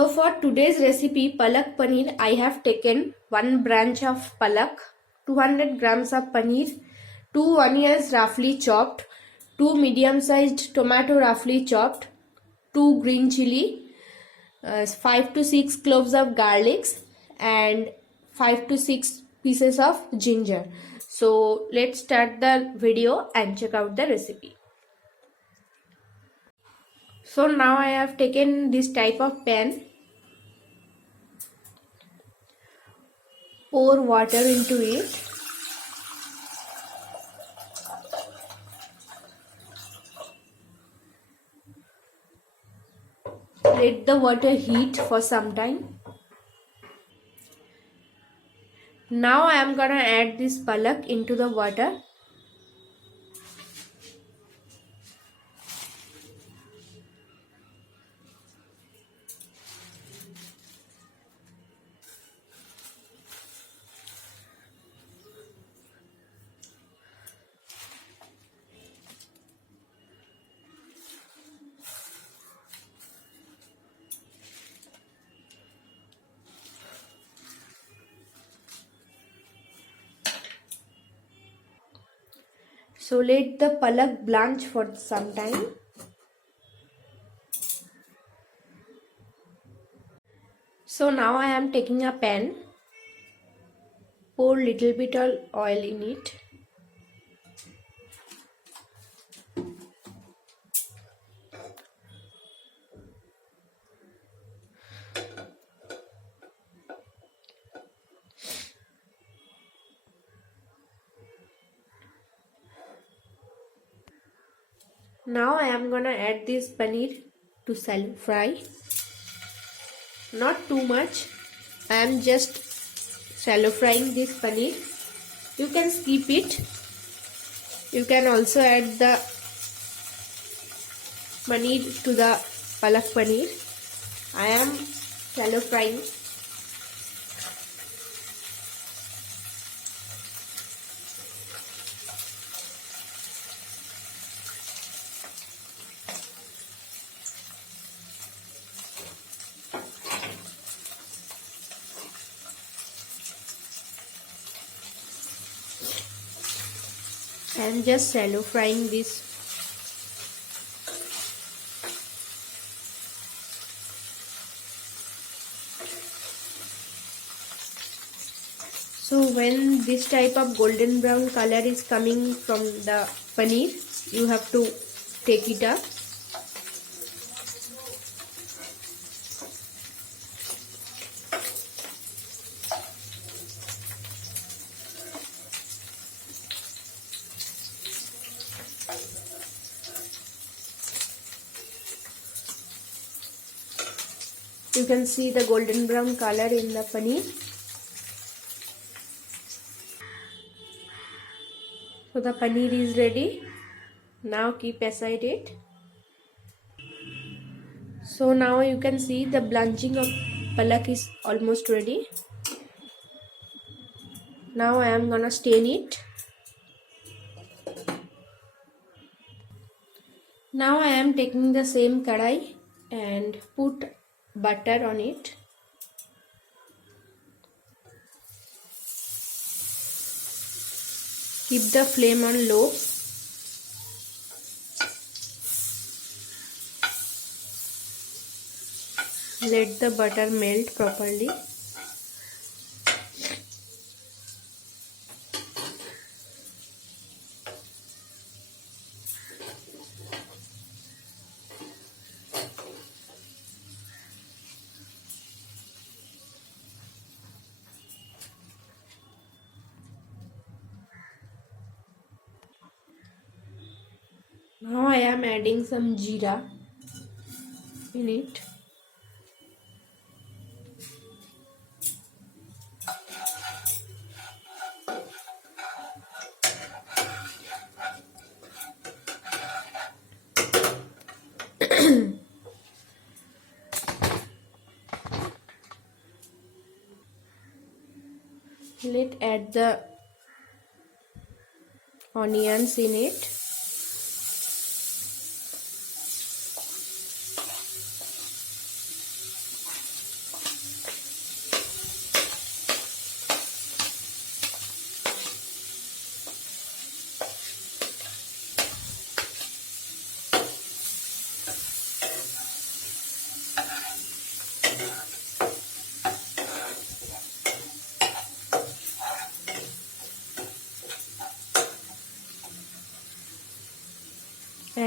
So for today's recipe Palak Paneer, I have taken one branch of palak, 200 grams of paneer, 2 onions roughly chopped, 2 medium sized tomato roughly chopped, 2 green chili, 5 to 6 cloves of garlics and 5 to 6 pieces of ginger. So let's start the video and check out the recipe. So now I have taken this type of pan. Pour water into it. Let the water heat for some time. Now I am gonna add this palak into the water. So let the palak blanch for some time. So now I am taking a pan. Pour little bit of oil in it. Now I am gonna add this paneer to shallow fry. Not too much. I am just shallow frying this paneer. You can skip it. You can also add the paneer to the palak paneer. I am shallow frying. I am just shallow frying this. So when this type of golden brown color is coming from the paneer, you have to take it up. You can see the golden brown color in the paneer. So the paneer is ready. Now keep aside it. So now you can see the blanching of palak is almost ready. Now I am gonna stain it. Now I am taking the same kadai and put butter on it. Keep the flame on low. Let the butter melt properly. Now I am adding some jeera in it. Let's add the onions in it.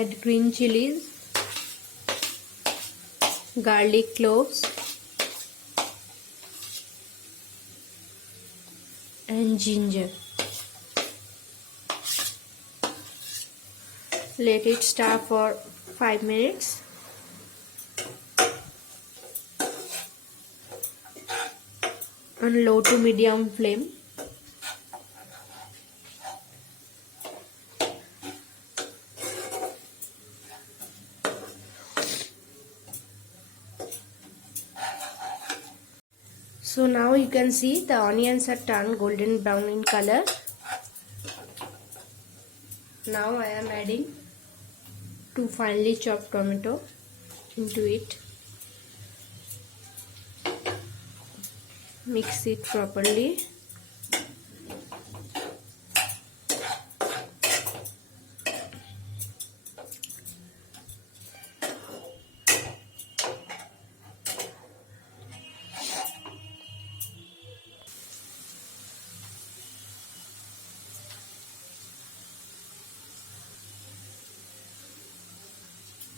add green chilies, garlic cloves and ginger. Let it stir for 5 minutes. On low to medium flame. So now you can see the onions are turned golden brown in color. Now I am adding 2 finely chopped tomato into it. Mix it properly.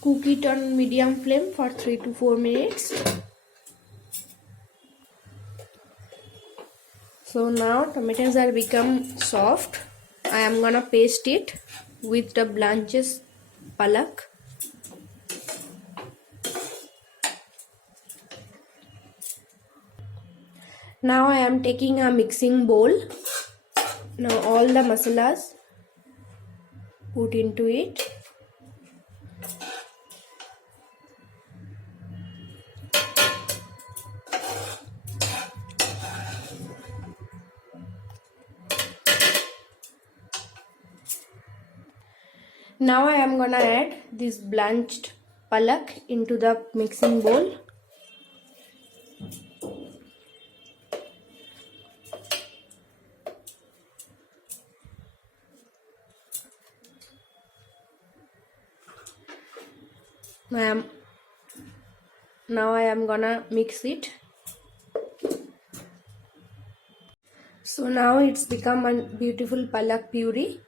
Cook it on medium flame for 3 to 4 minutes. So now tomatoes are become soft. I am gonna paste it with the blanched palak. Now I am taking a mixing bowl. Now all the masalas put into it. Now I am gonna add this blanched palak into the mixing bowl. Now I am gonna mix it. So now it's become a beautiful palak puree.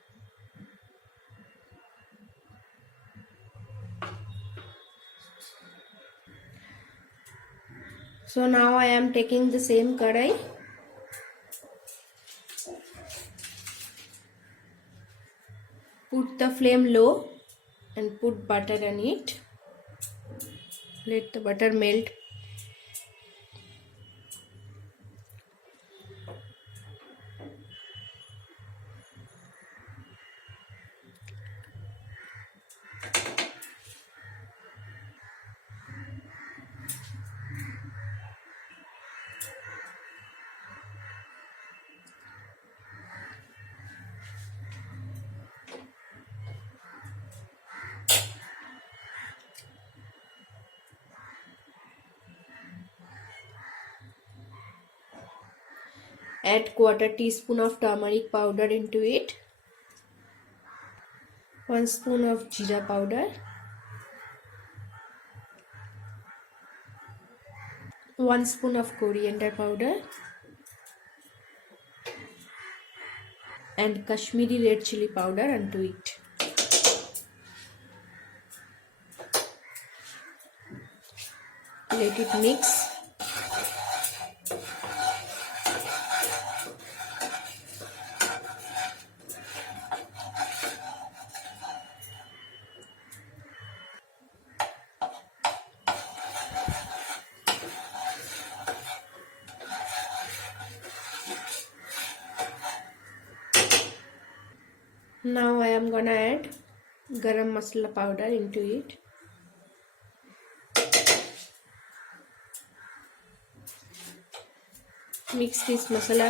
So now I am taking the same kadai. Put the flame low and put butter on it. Let the butter melt. Add quarter teaspoon of turmeric powder into it. 1 spoon of jeera powder. 1 spoon of coriander powder. And Kashmiri red chili powder into it. Let it mix. Now I am gonna add garam masala powder into it. Mix this masala.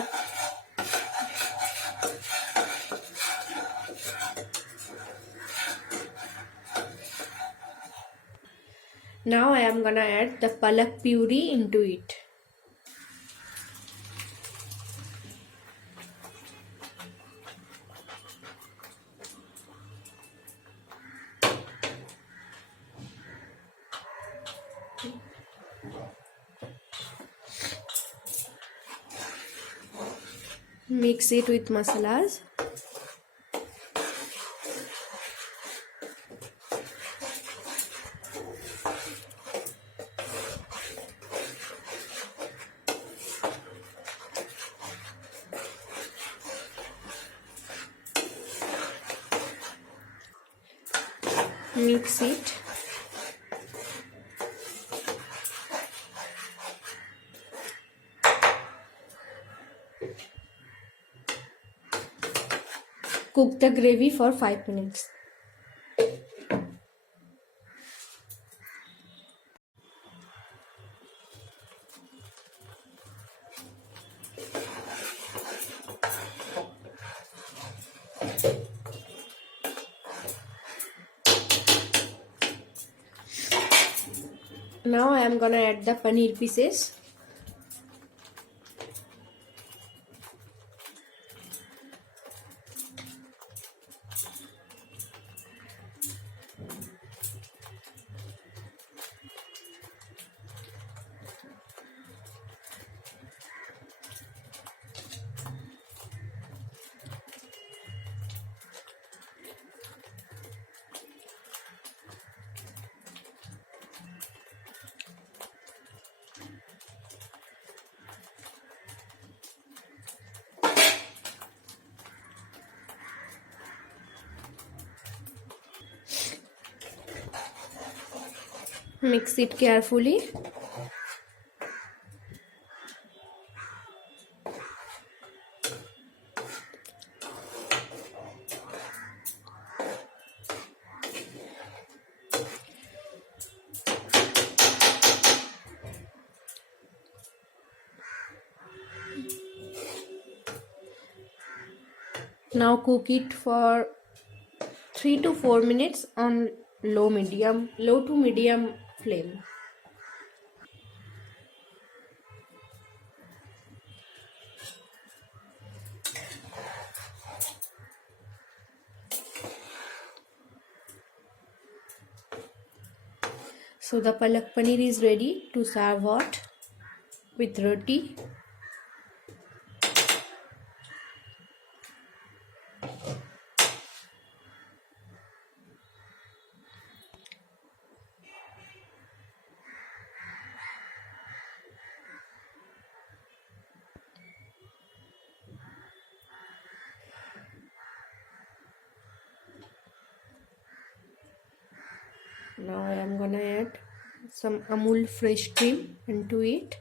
Now I am gonna add the palak puree into it. Mix it with masalas. Mix it. Cook the gravy for 5 minutes. Now I am gonna add the paneer pieces. Mix it carefully. Now cook it for 3 to 4 minutes on low to medium flame. So the palak paneer is ready to serve hot with roti. Now I am gonna add some Amul fresh cream into it.